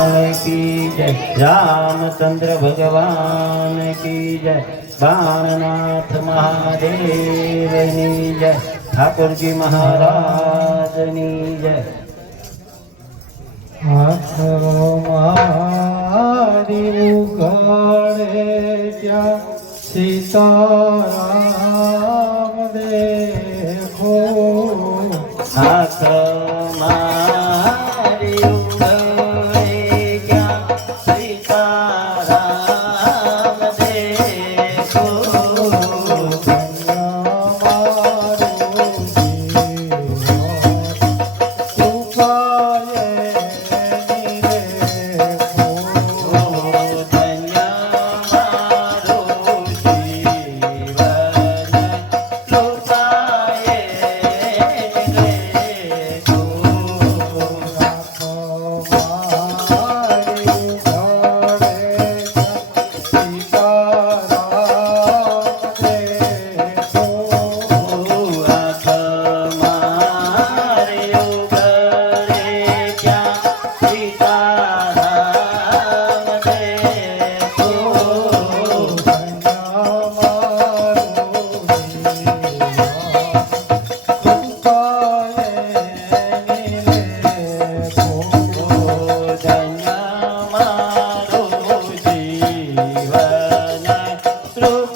की जय। रामचंद्र भगवान की जय। बाणनाथ महादेवनी जय। ठाकुर जी महाराज नी जय। सीताराम देखो। हाथ मा Krishna, through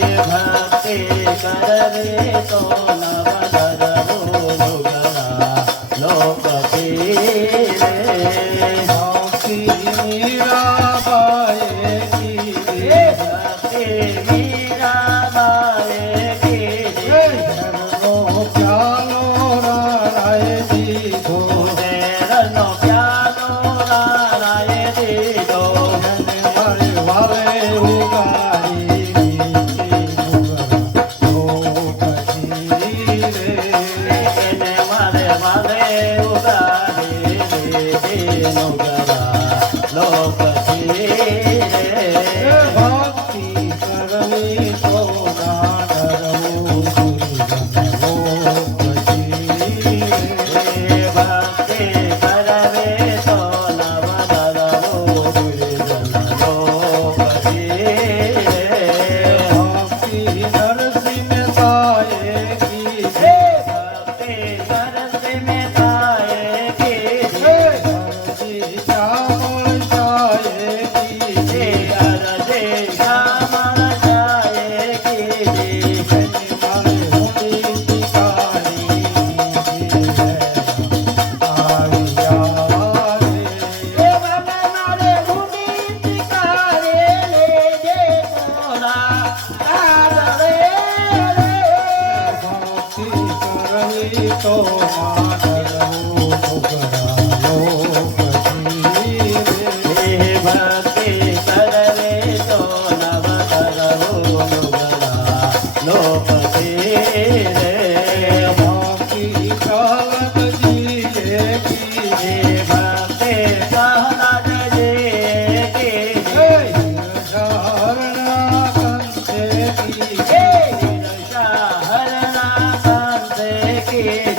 એ ભક્તિ કરે તો તો রে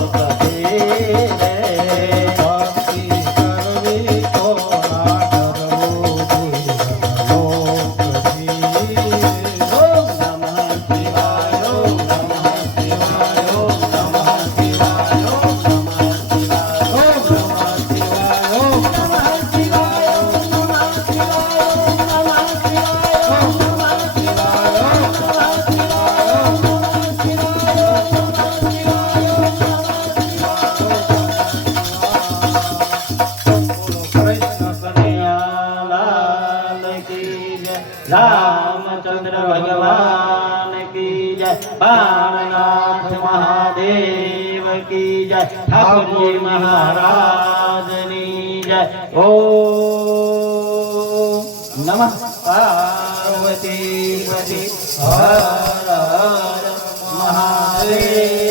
কথা बाणनाथ महादेव की जय। ठाकुर जी महाराज की जय। ओ नमः पार्वती पति हर हर महादेव।